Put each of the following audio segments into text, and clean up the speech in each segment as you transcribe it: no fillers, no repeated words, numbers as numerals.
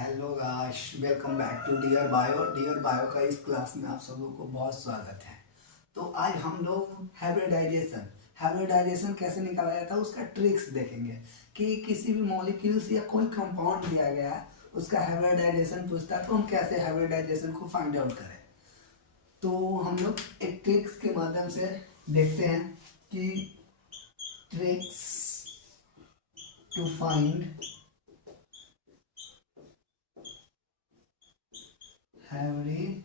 Hello guys, welcome back to dear bio का इस class में आप सबों को बहुत स्वागत है। तो आज हम लोग हाइब्रिडाइजेशन कैसे निकाला जाता है उसका ट्रिक्स देखेंगे कि किसी भी मॉलिक्यूल्स या कोई कंपाउंड दिया गया है उसका हाइब्रिडाइजेशन पूछता है तो हम कैसे हाइब्रिडाइजेशन को फाइंड आउट करें। तो हम लोग एक ट्रिक्स के माध्यम से देखते हैं कि ट्रिक्स टू फाइंड हाइब्रिडाइजेशन।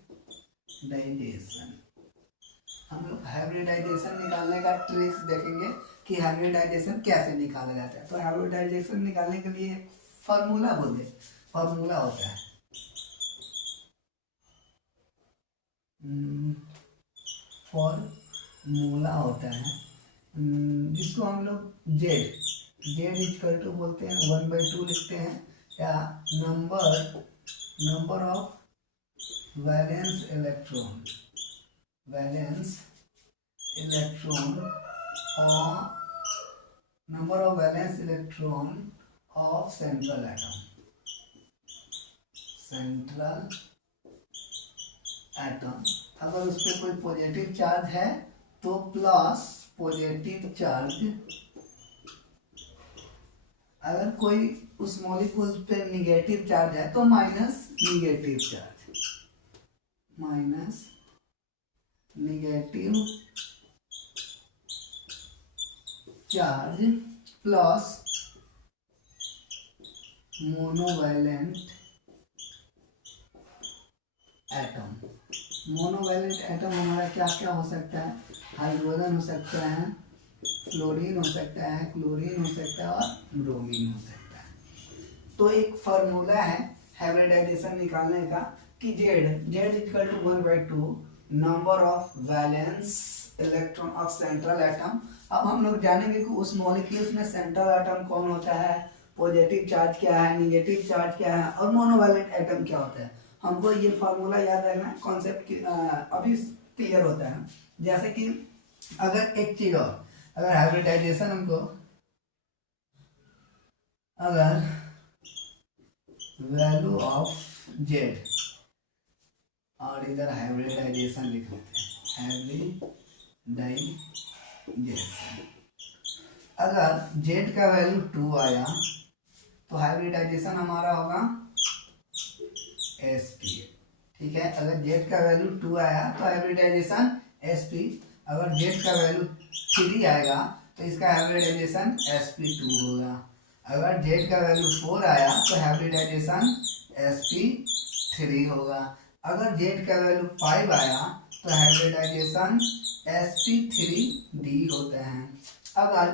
हम लोग हाइब्रिडाइजेशन निकालने का ट्रिक्स देखेंगे कि हाइब्रिडाइजेशन कैसे निकाला जाता है। तो हाइब्रिडाइजेशन निकालने के लिए फार्मूला फार्मूला होता है फॉर्मूला होता है जिसको हम लोग जेड इक्वल टू बोलते हैं 1/2 लिखते हैं, या नंबर ऑफ वैलेंस इलेक्ट्रॉन और number of valence electron of central atom. अगर उस पर कोई पॉजिटिव चार्ज है तो प्लस पॉजिटिव चार्ज, अगर कोई उस मॉलिक्यूल पे निगेटिव चार्ज है तो minus negative charge plus monovalent atom हमारा क्या क्या हो सकता है? हाइड्रोजन हो सकता है, फ्लोरीन हो सकता है, क्लोरीन हो सकता है और ब्रोमीन हो सकता है। तो एक फार्मूला है हाइब्रिडाइजेशन निकालने का कि Z equal to 1/2 number of valence electron of central atom. अब हम लोग जानेंगे कि उस मॉलिक्यूल्स में सेंट्रल एटम कौन होता है, पॉजिटिव चार्ज क्या है, निगेटिव चार्ज क्या है और मोनोवैलेंट एटम क्या होता है। हमको ये फार्मूला याद रखना है, कॉन्सेप्ट अभी क्लियर होता है। जैसे कि अगर एक चीज और, अगर हाइब्रिडाइजेशन हमको, अगर वैल्यू ऑफ जेड और इधर हाइब्रिडाइजेशन लिख लेते हैं, हाइब्रिडाइजेशन। अगर जेड का वैल्यू 2 आया तो हाइब्रिडाइजेशन हमारा होगा sp। ठीक है, अगर जेड का वैल्यू 2 आया तो हाइब्रिडाइजेशन sp। अगर जेड का वैल्यू 3 आएगा तो इसका हाइब्रिडाइजेशन sp2 होगा। अगर जेड का वैल्यू 4 आया तो हाइब्रिडाइजेशन sp3 होगा। अगर जेड का वैल्यू 5 आया तो हाइब्रिडाइजेशन sp3d होता है। अगर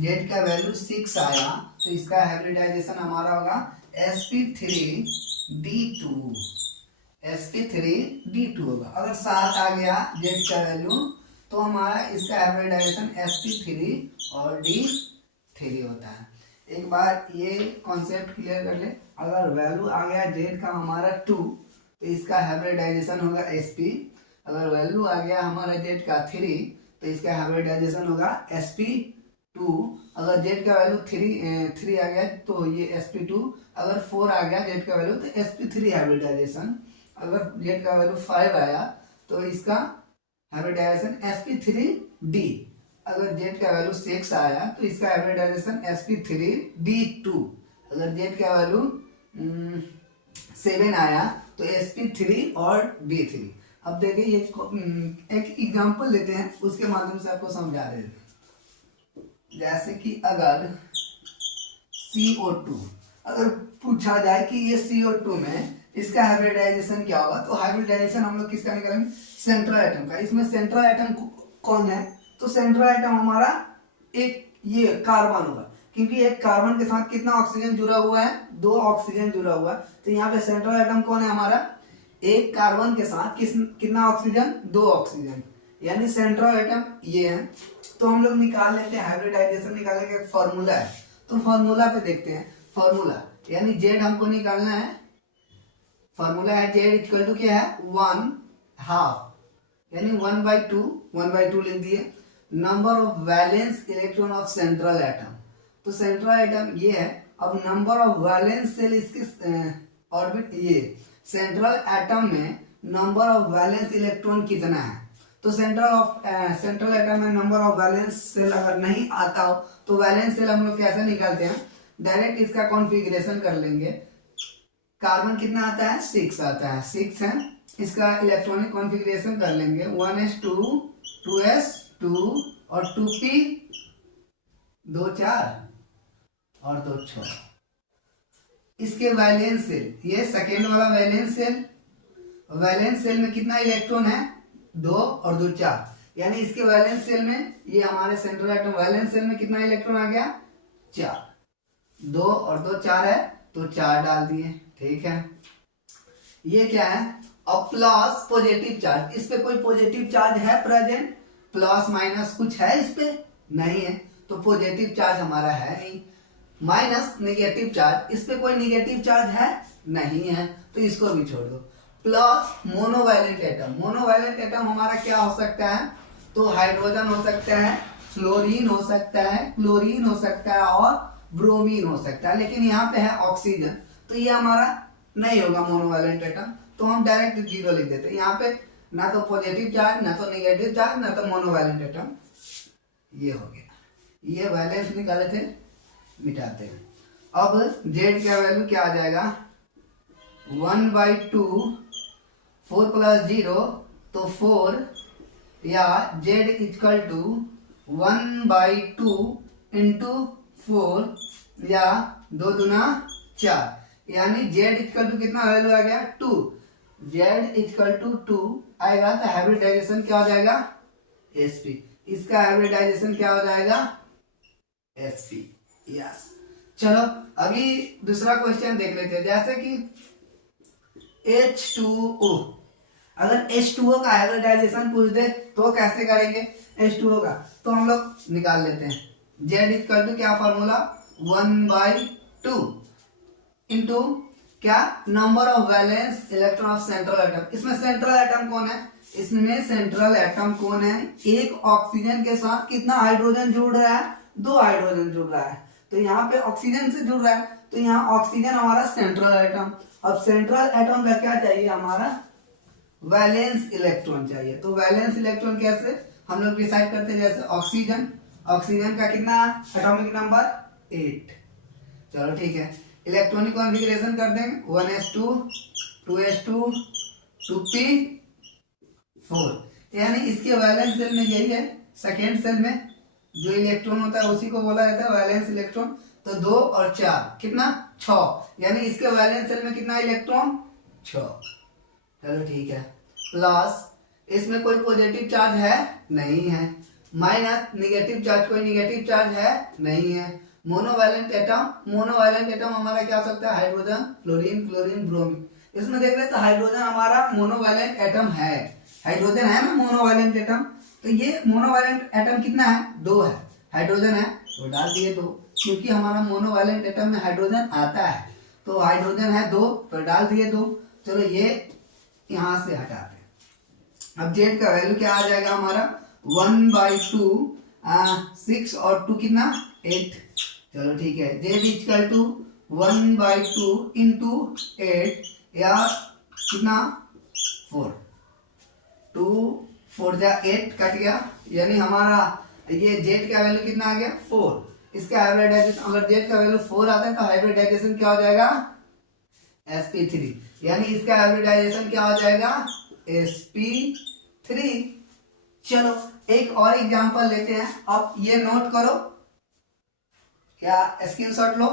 जेड का वैल्यू 6 आया तो इसका हाइब्रिडाइजेशन हमारा होगा sp3d2 होगा। अगर 7 आ गया जेड का वैल्यू तो हमारा इसका हाइब्रिडाइजेशन sp3 और d3 होता है। एक बार ये कॉन्सेप्ट क्लियर कर ले। अगर वैल्यू आ गया जेड का हमारा 2 तो इसका हाइब्रिडाइजेशन होगा sp। अगर वैल्यू आ गया हमारा जेड का 3 तो इसका हाइब्रिडाइजेशन होगा sp2। अगर जेड का वैल्यू 3 आ गया तो ये sp2। अगर 4 आ गया जेड का वैल्यू तो sp3 हाइब्रिडाइजेशन। अगर जेड का वैल्यू 5 आया तो इसका हाइब्रिडाइजेशन sp3d। अगर जेड का वैल्यू 6 आया तो इसका हाइब्रिडाइजेशन sp3d2। अगर जेड का वैल्यू 7 आया तो sp3 और d3। अब देखिए ये एक एग्जांपल लेते हैं, उसके माध्यम से आपको समझा देते हैं। जैसे कि अगर CO2 अगर पूछा जाए कि ये CO2 में इसका हाइब्रिडाइजेशन क्या होगा तो हाइब्रिडाइजेशन हम लोग किसका निकालेंगे? सेंट्रल एटम का। इसमें सेंट्रल एटम कौन है? तो सेंट्रल एटम हमारा एक ये कार्बन होगा, क्योंकि एक कार्बन के साथ कितना ऑक्सीजन जुड़ा हुआ है? 2 ऑक्सीजन जुड़ा हुआ है। तो यहाँ पे सेंट्रल एटम कौन है हमारा? एक कार्बन के साथ कितना ऑक्सीजन? 2 ऑक्सीजन, यानी सेंट्रल एटम ये है। तो हम लोग निकाल लेते हैं, हाइब्रिडाइजेशन निकालने का एक फॉर्मूला है। तो फॉर्मूला पे देखते हैं। फॉर्मूला यानी जेड हमको निकालना है। फॉर्मूला है जेड इक्वल टू क्या है? 1/2 यानी 1/2 लिख दिए। Number of valence electron of central atom, तो सेंट्रल एटम ये है। अब नंबर ऑफ वैलेंस सेल इसके ऑर्बिट ये सेंट्रल एटम में नंबर ऑफ वैलेंस इलेक्ट्रॉन कितना है। तो सेंट्रल एटम में नंबर ऑफ वैलेंस सेल अगर नहीं आता हो तो वैलेंस सेल हम लोग कैसे निकालते हैं, डायरेक्ट इसका कॉन्फ़िगरेशन कर लेंगे। कार्बन कितना आता है 6 आता है, 6 है, इसका इलेक्ट्रॉनिक कॉन्फ़िगरेशन कर लेंगे 1s2 2s2 और 2p 2 4 और 2 6। इसके वैलेंस सेल, ये सेकेंड वाला वैलेंस सेल में कितना इलेक्ट्रॉन है 2 और 2 4, यानी इसके वैलेंस सेल में, ये हमारे सेंट्रल एटम वैलेंस सेल में कितना इलेक्ट्रॉन आ गया 4, 2 और 2 4 है तो 4 डाल दिए, ठीक है। ये क्या है, अब प्लस पॉजिटिव चार्ज, इस पे कोई पॉजिटिव चार्ज है प्रेजेंट, प्लस माइनस कुछ है इस पे नहीं है, तो पॉजिटिव चार्ज हमारा है नहीं। माइनस नेगेटिव चार्ज, इस पे कोई नेगेटिव चार्ज है नहीं है, तो इसको भी छोड़ दो। प्लस मोनोवैलेंट एटम हमारा क्या हो सकता है, तो हाइड्रोजन हो सकता है, फ्लोरीन हो सकता है, क्लोरीन हो सकता है और ब्रोमीन हो सकता है, लेकिन यहाँ पे है ऑक्सीजन, तो ये हमारा नहीं होगा मोनोवैलेंट एटम, तो हम डायरेक्ट 0 लिख देते हैं। यहाँ पे ना तो पॉजिटिव चार्ज, ना तो नेगेटिव चार्ज, ना तो मोनोवैलेंट एटम, ये हो गया। ये वैलेंस निकाले थे, मिटाते हैं। अब जेड का वैल्यू क्या आ जाएगा 1/2, 4 + 0 तो 4, या जेड इक्वल टू 1/2 इंटू 4 या 2 दूना 4, यानी जेड इक्वल टू कितना वैल्यू आ गया 2, जेड इक्वल टू 2 आएगा तो हाइब्रिडाइजेशन क्या हो जाएगा sp, इसका हाइब्रिडाइजेशन क्या हो जाएगा sp, यस। चलो अभी दूसरा क्वेश्चन देख लेते हैं, जैसे कि H2O, अगर H2O का हाइब्रिडाइजेशन पूछ दे तो कैसे करेंगे H2O का, तो हम लोग निकाल लेते हैं। Z इक्वल टू क्या फॉर्मूला 1/2 इंटू क्या number of valence electron of central atom. इसमें सेंट्रल एटम कौन है, इसमें सेंट्रल एटम कौन है, एक ऑक्सीजन के साथ कितना हाइड्रोजन जुड़ रहा है 2 हाइड्रोजन जुड़ रहा है, तो यहाँ पे ऑक्सीजन से जुड़ रहा है, तो यहाँ ऑक्सीजन हमारा सेंट्रल एटम। अब सेंट्रल एटम का क्या चाहिए हमारा वैलेंस इलेक्ट्रॉन चाहिए, तो वैलेंस इलेक्ट्रॉन कैसे हम लोग डिसाइड करते हैं, जैसे ऑक्सीजन का कितना एटॉमिक नंबर 8, चलो ठीक है, इलेक्ट्रॉनिक कॉन्फ़िगरेशन कर देंगे 1s2 2s2 2p4, यानी इसके वैलेंस सेल में यही है, सेकेंड सेल में जो इलेक्ट्रॉन होता है उसी को बोला जाता है वैलेंस इलेक्ट्रॉन, तो 2 और 4 कितना 6, यानी इसके वैलेंस सेल में कितना इलेक्ट्रॉन 6, चलो ठीक है। प्लस इसमें कोई पॉजिटिव चार्ज है नहीं है, माइनस नेगेटिव चार्ज, कोई नेगेटिव चार्ज है नहीं है। मोनोवैलेंट एटम हमारा क्या हो सकता है हाइड्रोजन, फ्लोरीन, क्लोरीन, ब्रोमीन, इसमें देख रहे तो हाइड्रोजन हमारा मोनोवैलेंट एटम है, हाइड्रोजन है ना मोनोवैलेंट एटम, तो ये मोनोवैलेंट एटम कितना है 2 है, हाइड्रोजन है तो डाल दिए 2, क्योंकि हमारा मोनोवैलेंट एटम में हाइड्रोजन आता है, तो हाइड्रोजन है 2 तो डाल दिए 2, चलो ये यहां से हटाते हैं। अब जेड का वैल्यू क्या आ जाएगा हमारा 1/2, 6 और 2 कितना 8, चलो ठीक है, जेड इक्वल टू 1/2 इंटू 8 या कितना 4, 2 4 जा 8 कट गया, यानी हमारा ये जेड का वैल्यू कितना आ गया 4, इसका हाइब्रिडाइजेशन अगर जेड का वैल्यू 4 आता है तो हाइब्रिडाइजेशन क्या हो जाएगा sp3, यानी इसका हाइब्रिडाइजेशन क्या हो जाएगा sp3। चलो एक और एग्जांपल लेते हैं, अब ये नोट करो या स्क्रीनशॉट लो।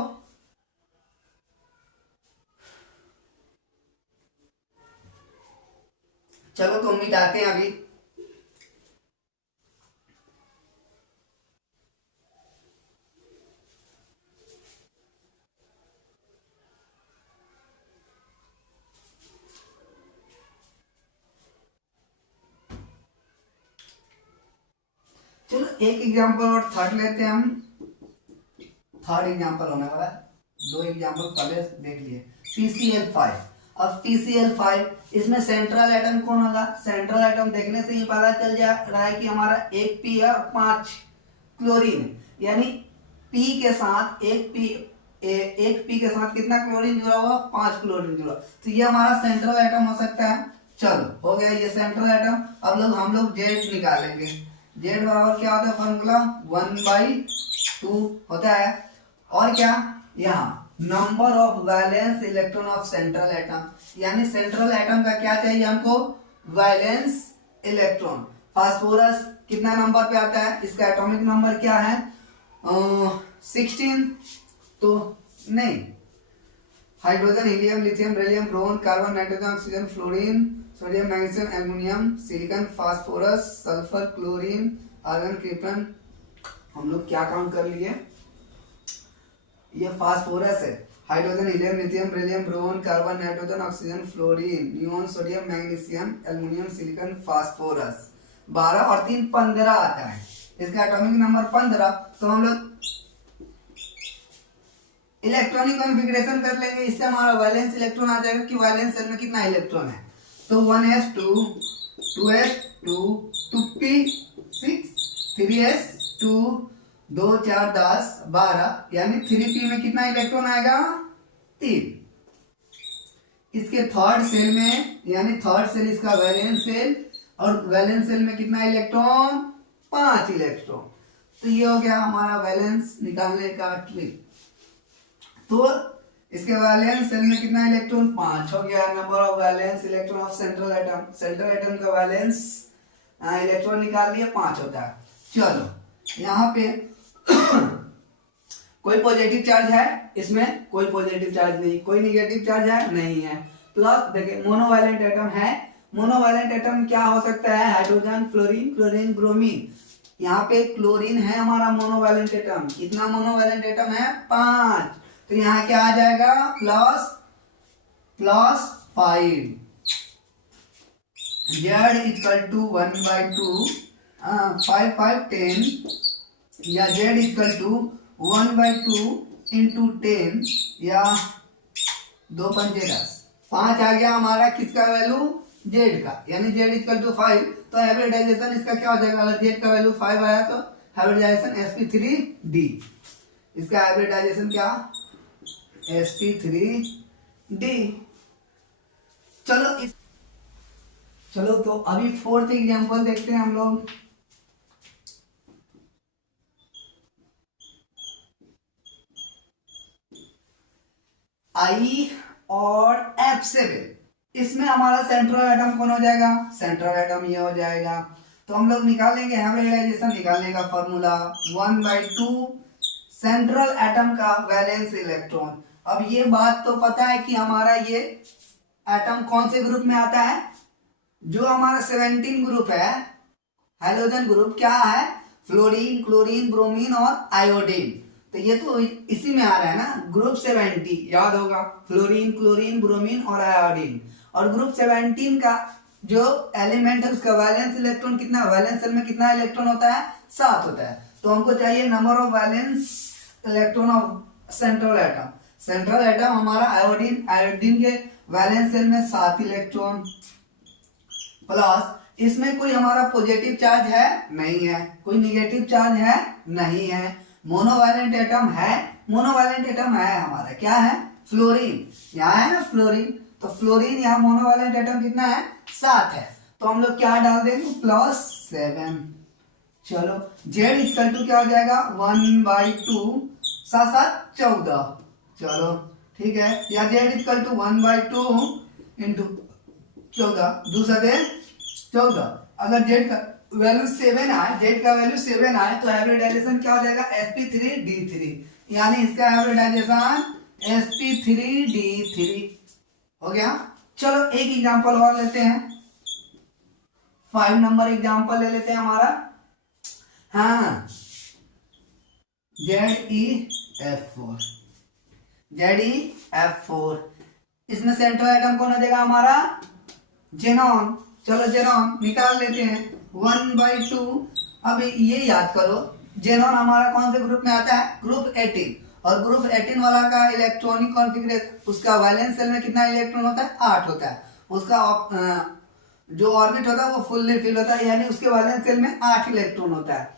चलो तो मिटाते हैं अभी। चलो एक एग्जांपल और थर्ड लेते हैं हम, थर्ड एग्जांपल होने वाला है, 2 एग्जांपल पहले देख लिए। PCl5, अब PCl5 इसमें सेंट्रल एटम कौन होगा, सेंट्रल एटम देखने से ही पता चल जा रहा है कि हमारा 1 P है और 5 क्लोरीन, यानी P के साथ 1 P एक पी के साथ कितना क्लोरीन जुड़ा हुआ, 5 क्लोरीन जुड़ा, तो ये हमारा सेंट्रल एटम हो सकता है। चलो हो गया ये सेंट्रल एटम। अब हम लोग जेड निकालेंगे। जेड बराबर क्या होता है फॉर्मूला, 1/2 होता है। और क्या, यहाँ number of valence electron of central atom, यानी सेंट्रल एटम का क्या चाहिए हमको, वैलेंस इलेक्ट्रॉन। फास्फोरस कितना नंबर पे आता है, इसका एटॉमिक नंबर क्या है, 16, तो नहीं, hydrogen, helium, lithium, beryllium, boron, carbon, nitrogen, oxygen, fluorine, sodium, magnesium, aluminium, silicon, phosphorus, sulphur, chlorine, argon, krypton. हम लोग क्या काउंट कर लिए, ये फास्फोरस है, hydrogen, helium, lithium, beryllium, boron, carbon, nitrogen, oxygen, fluorine, neon, sodium, magnesium, aluminium, silicon, phosphorus. 12 और 3 15 आता है, इसका एटॉमिक नंबर 15। तो हम लोग इलेक्ट्रॉनिक कॉन्फ़िगरेशन कर लेंगे, इससे हमारा वैलेंस इलेक्ट्रॉन आ जाएगा कि वैलेंस सेल में कितना इलेक्ट्रॉन है। तो 1s2 2s2 2p6 3s2 2 4 10 12, यानी 3p में कितना इलेक्ट्रॉन आएगा, 3। इसके थर्ड सेल में, यानी थर्ड सेल इसका वैलेंस सेल, और वैलेंस सेल में कितना इलेक्ट्रॉन, 5 इलेक्ट्रॉन। तो ये हो गया हमारा वैलेंस निकालने का ट्रिक। तो इसके वैलेंस सेल में कितना इलेक्ट्रॉन, 5 हो गया। Number of valence electron of central atom, central atom का वैलेंस इलेक्ट्रॉन निकाल लिए, 5 होता है। चलो यहाँ पे कोई पॉजिटिव चार्ज है इसमें, कोई पॉजिटिव चार्ज नहीं, कोई निगेटिव चार्ज है नहीं है। प्लस देखिए मोनोवैलेंट एटम है, मोनोवैलेंट एटम क्या हो सकता है, हाइड्रोजन, फ्लोरीन, क्लोरीन, ब्रोमीन। यहाँ पे क्लोरीन है हमारा मोनोवैलेंट एटम, कितना मोनोवैलेंट एटम है, 5। तो यहाँ क्या आ जाएगा, प्लस 5। Z इक्वल टू 1/2 5 5 10, या Z इक्वल टू 1/2 इंटू 10, या 2 5 10, 5 आ गया हमारा किसका वैल्यू, Z का, यानी Z इक्वल टू 5। तो हाइब्रिडाइजेशन इसका क्या हो जाएगा, अगर Z का वैल्यू 5 आया तो हाइब्रिडाइजेशन sp3d, इसका हाइब्रिडाइजेशन क्या, sp3d। चलो तो अभी फोर्थ एग्जांपल देखते हैं हम लोग। I और F7, इसमें हमारा सेंट्रल एटम कौन हो जाएगा, सेंट्रल एटम ये हो जाएगा। तो हम लोग निकालेंगे हाइब्रिडाइजेशन निकालने का फॉर्मूला, 1/2 सेंट्रल एटम का वैलेंस इलेक्ट्रॉन। अब ये बात तो पता है कि हमारा ये एटम कौन से ग्रुप में आता है, जो हमारा 17 ग्रुप है, हाइड्रोजन ग्रुप क्या है, फ्लोरीन, क्लोरीन, ब्रोमीन और आयोडीन। तो ये तो इसी में आ रहा है ना, ग्रुप 70, याद होगा, फ्लोरीन, क्लोरीन, ब्रोमीन और आयोडीन। और ग्रुप 17 का जो एलिमेंट है उसका वैलेंस इलेक्ट्रॉन कितना, वैलेंस सेल में कितना इलेक्ट्रॉन होता है, 7 होता है। तो हमको चाहिए number of valence electron of central atom. Central atom हमारा आयोडीन, आयोडीन के वैलेंस सेल में 7 इलेक्ट्रॉन, प्लस इसमें कोई हमारा पॉजिटिव चार्ज है नहीं है, कोई निगेटिव चार्ज है नहीं है, मोनोवैलेंट एटम है, मोनोवैलेंट एटम है हमारा क्या है, फ्लोरीन, यहाँ है ना फ्लोरीन। तो फ्लोरीन यहाँ मोनोवैलेंट एटम कितना है, 7 है। तो हम लोग क्या डाल देंगे, +7। चलो जेड इक्वल टू क्या हो जाएगा, 1/2 7 7 14। चलो ठीक है, या जेड इक्वल टू 1/2 इंटू 14, दूसरा दे 14। अगर जेड का वैल्यू 7 आए, जेड का वैल्यू 7 आए तो हाइब्रिडाइजेशन क्या हो जाएगा, sp3d3, यानी इसका हाइब्रिडाइजेशन sp3d3 हो गया। चलो एक एग्जांपल और लेते हैं, 5 नंबर एग्जांपल ले लेते हैं हमारा। हाँ, ZeF4, ZeF4, इसमें सेंट्रल एटम कौन हो जाएगा हमारा, जेनॉन। चलो जेनॉन निकाल लेते हैं, 1/2। अब ये याद करो, जेनॉन हमारा कौन से ग्रुप में आता है, ग्रुप 18। और ग्रुप 18 वाला का इलेक्ट्रॉनिक कॉन्फ़िगरेशन, उसका वैलेंस सेल में कितना इलेक्ट्रॉन होता है, 8 होता है। उसका जो ऑर्बिट होता है वो फुल्ली फिल होता है, यानी उसके वैलेंस सेल में 8 इलेक्ट्रॉन होता है।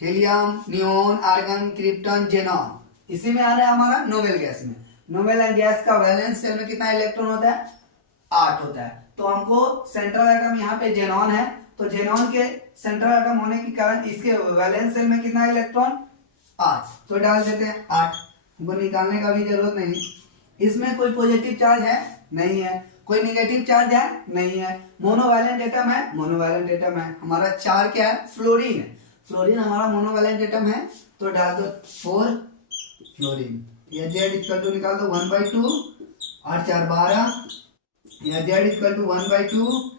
Helium, neon, argon, krypton, xenon. इसी में आ रहा है हमारा नोबेल गैस में। नोबेल गैस का वैलेंस शेल में कितना इलेक्ट्रॉन होता है? 8 होता है। तो हमको सेंट्रल एटम यहाँ पे जेनॉन है, तो जेनॉन के सेंट्रल एटम होने के कारण इसके वैलेंस शेल में कितना इलेक्ट्रॉन? 8। तो डाल देते हैं 8, हमको निकालने का भी जरूरत नहीं। इसमें कोई पॉजिटिव चार्ज है? नहीं है। कोई नेगेटिव चार्ज है? नहीं है। मोनोवैलेंट एटम है? मोनोवैलेंट एटम है। हमारा चार क्या है? फ्लोरीन है। फ्लोरीन हमारा मोनोवैलेंट एटम है, तो डाल दो 4 फ्लोरीन। या जेड इक्वल टू निकाल दो 1/2, 8 4 12, या जेड इक्वल टू 1/2,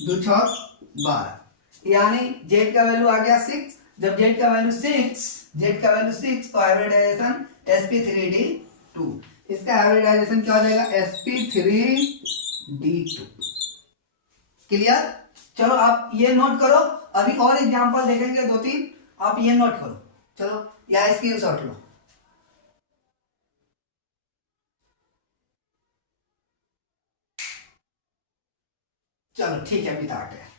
2 6 12, यानी जेड का वैल्यू आ गया 6। जब जेड का वैल्यू 6 तो हाइब्रिडाइजेशन sp3d2। इसका हाइब्रिडाइजेशन क्या हो जाएगा? sp3d2। क्लियर? चलो आप ये नोट करो, अभी और एग्जांपल देखेंगे 2-3, आप ये नोट करो। चलो या स्क्रीनशॉट लो। चलो ठीक है, बिताते हैं।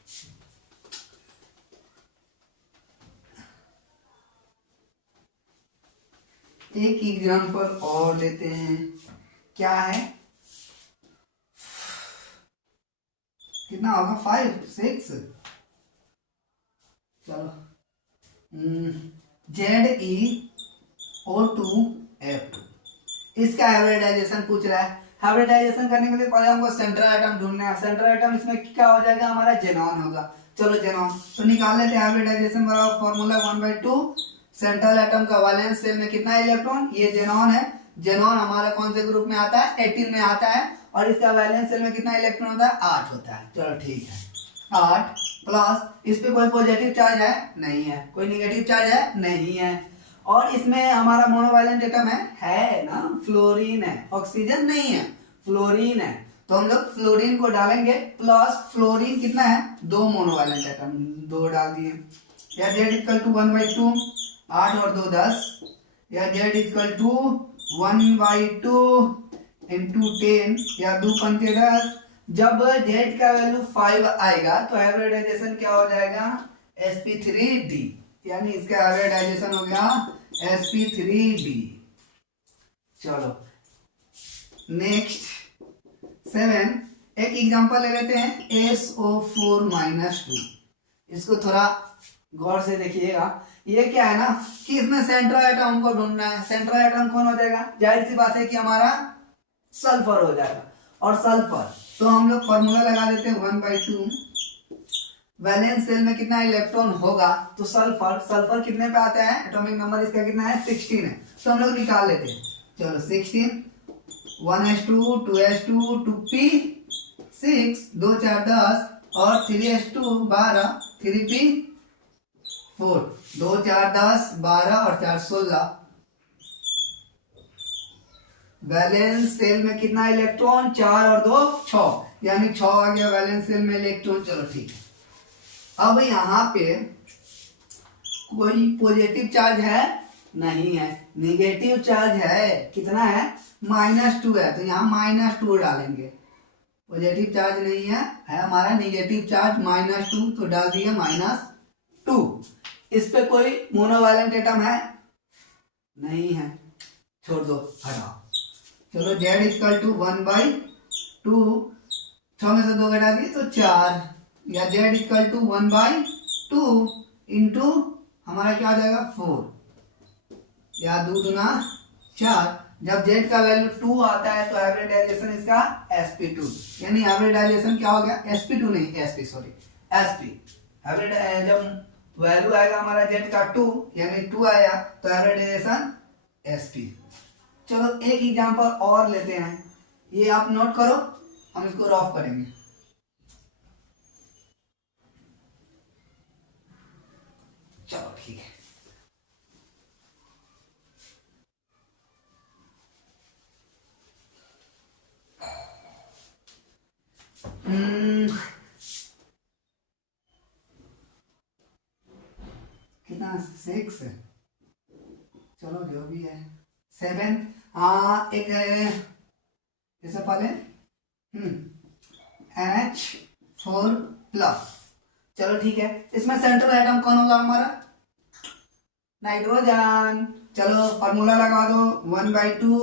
एक एग्जांपल और लेते हैं। क्या है? कितना होगा? 5 6। चलो ZeO2F2, इसका हाइब्रिडाइजेशन पूछ रहा है। हाइब्रिडाइजेशन करने के लिए पहले हमको सेंट्रल एटम ढूंढना है। सेंट्रल एटम इसमें क्या हो जाएगा? हमारा जेनॉन होगा। चलो जेनॉन तो निकाल लेते हैं। हाइब्रिडाइजेशन बराबर फॉर्मूला 1/2, सेंट्रल एटम का वैलेंस शेल में कितना इलेक्ट्रॉन? ये जेनॉन है। जेनॉन हमारा कौन से ग्रुप में आता है? 18 में आता है। और इसका वैलेंस शेल में कितना इलेक्ट्रॉन होता है? 8 होता है। चलो ठीक है, 8 प्लस इस पे कोई पॉजिटिव चार्ज है? नहीं है। कोई नेगेटिव चार्ज है? नहीं है। और इसमें हमारा मोनोवैलेंट एटम है ना? फ्लोरीन है, ऑक्सीजन नहीं है, फ्लोरीन है। तो हम लोग फ्लोरीन को डालेंगे प्लस फ्लोरीन कितना है? 2 मोनोवैलेंट एटम, 2 डाल दिए। या जेड इक्वल टू 1/2, 8 और 2 10, या जेड इक्वल टू 1/2 इंटू 10, या 2 पंचे 10। जब जेड का वैल्यू 5 आएगा तो हाइब्रिडाइजेशन क्या हो जाएगा? sp3d, यानी इसका हाइब्रिडाइजेशन हो गया sp3d। चलो नेक्स्ट 7, एक एग्जांपल ले लेते हैं SO4-2। इसको थोड़ा गौर से देखिएगा। ये क्या है ना कि इसमें सेंट्रल एटम को ढूंढना है। सेंट्रल एटम कौन हो जाएगा? जाहिर सी बात है कि हमारा सल्फर हो जाएगा। और सल्फर तो हम लोग फॉर्मूला लगा देते हैं 1/2। वैलेंस शेल में कितना इलेक्ट्रॉन होगा? तो सल्फर कितने पे आता है? एटॉमिक नंबर इसका कितना है? 16 है। तो हम लोग निकाल लेते हैं। चलो 16, 1s2 2s2 2p6, 2 4 10, और 3s2 12, 3p4, 2 4 10 12 और 4 16। वैलेंस शेल में कितना इलेक्ट्रॉन? 4 और 2 6, यानी 6 आ गया वैलेंस शेल में इलेक्ट्रॉन। चलो ठीक है। अब यहाँ पे कोई पॉजिटिव चार्ज है? नहीं है। नेगेटिव चार्ज है, कितना है? -2 है, तो यहाँ -2 डालेंगे। पॉजिटिव चार्ज नहीं है, हमारा नेगेटिव चार्ज -2, तो डाल दिए -2। इस पे कोई मोनोवैलेंट एटम है? नहीं है, छोड़ दो, हटाओ। चलो Z इक्वल टू 1/2, 6 में से 2 घटा दिए तो 4, या Z इक्वल टू 1/2 इंटू हमारा क्या आ जाएगा? 4, या 2 दूना 4। जब Z का वैल्यू 2 आता है तो हाइब्रिडाइजेशन इसका sp2, यानी हाइब्रिडाइजेशन क्या हो गया? sp2 नहीं, sp हाइब्रिड जब वैल्यू आएगा हमारा Z का 2, यानी 2 आया तो हाइब्रिडाइजेशन sp। चलो एक एग्जांपल और लेते हैं, ये आप नोट करो, हम इसको रफ करेंगे। चलो ठीक है। कितना? 6 है। चलो जो भी है 7। हाँ एक जैसे पहले NH4 प्लस। चलो ठीक है। इसमें सेंट्रल एटम कौन होगा हमारा? नाइट्रोजन। चलो फार्मूला लगा दो 1/2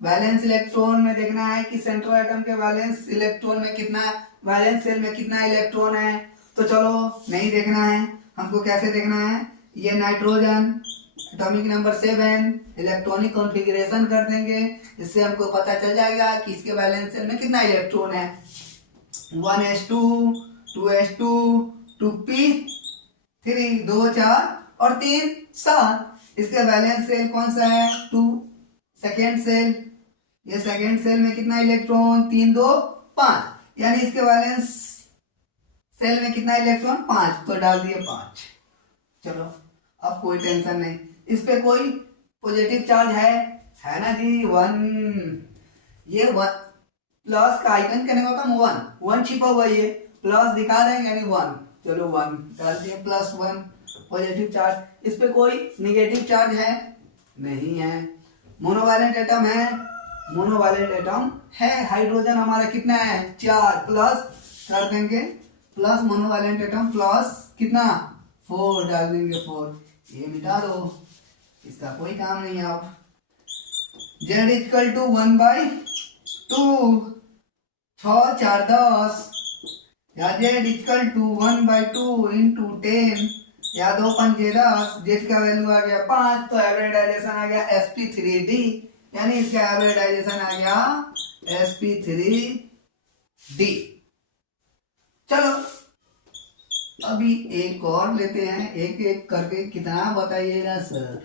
वैलेंस इलेक्ट्रॉन में देखना है कि सेंट्रल एटम के वैलेंस इलेक्ट्रॉन में कितना, वैलेंस शेल में कितना इलेक्ट्रॉन है। तो चलो नहीं देखना है, हमको कैसे देखना है, ये nitrogen atomic number 7 electronic configuration कर देंगे, इससे हमको पता चल जाएगा कि इसके वैलेंस शेल में कितना इलेक्ट्रॉन है। 1s2 2s2 2p3 2 4 और 3 7। इसका वैलेंस सेल कौन सा है 2। सेकेंड सेल, ये सेकेंड सेल में कितना इलेक्ट्रॉन 3 2 5, यानी इसके वैलेंस सेल में कितना इलेक्ट्रॉन 5, तो डाल दिए 5। चलो अब कोई टेंशन नहीं, इस पे कोई पॉजिटिव चार्ज है ना जी 1। ये 1 प्लस का आइकन कहने का होता 1 छिपा हुआ, ये प्लस दिखा देंगे यानी 1। चलो 1 डाल दिए +1 पॉजिटिव चार्ज। इस पे कोई निगेटिव चार्ज है नहीं है। मोनोवैलेंट एटम है, मोनोवैलेंट एटम है। हाइड्रोजन हमारा कितना है 4, प्लस कर देंगे प्लस मोनोवैलेंट एटम प्लस कितना 4 डाल देंगे 4। ये मिटा दो, इसका कोई काम नहीं है। अब Z = 1/2 6 4 10, या Z = 1/2 × 10, या 2 5 10। जेड का वैल्यू आ गया 5, तो हाइब्रिडाइजेशन आ गया sp3d, यानी इसका हाइब्रिडाइजेशन आ गया sp3d। चलो अभी एक और लेते हैं, एक एक करके कितना बताइएगा सर।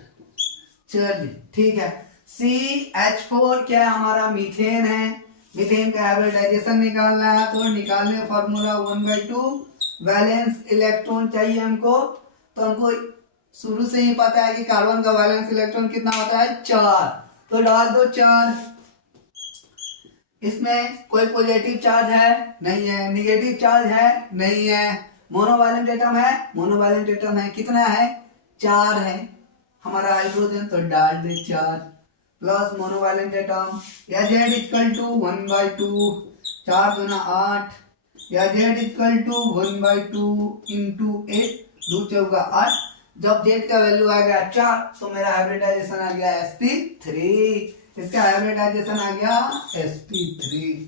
चलिए ठीक है, CH4 क्या हमारा मीथेन है। मीथेन का हाइब्रिडाइजेशन निकालना है, तो निकालने फॉर्मूला 1/2 वैलेंस इलेक्ट्रॉन चाहिए हमको। तो हमको शुरू से ही पता है कि कार्बन का वैलेंस इलेक्ट्रॉन कितना होता है 4, तो डाल दो 4। इसमें कोई पॉजिटिव चार्ज है नहीं है, निगेटिव चार्ज है नहीं है। मोनोवैलेंट एटम है, मोनोवैलेंट एटम है कितना है 4 है हमारा हाइड्रोजन, तो डाल दे 4 प्लस मोनोवैलेंट एटम, या Z = 1/2 4 दूना 8, या Z = 1/2 × 8 2 चौका 8। जब Z का वैल्यू आ गया 4, तो मेरा हाइब्रिडाइजेशन आ गया sp3। इसका हाइब्रिडाइजेशन आ गया sp3।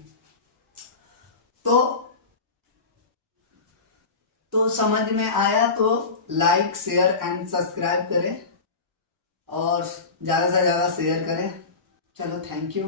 तो समझ में आया तो लाइक शेयर एंड सब्सक्राइब करें और ज़्यादा से ज़्यादा शेयर करें। चलो थैंक यू।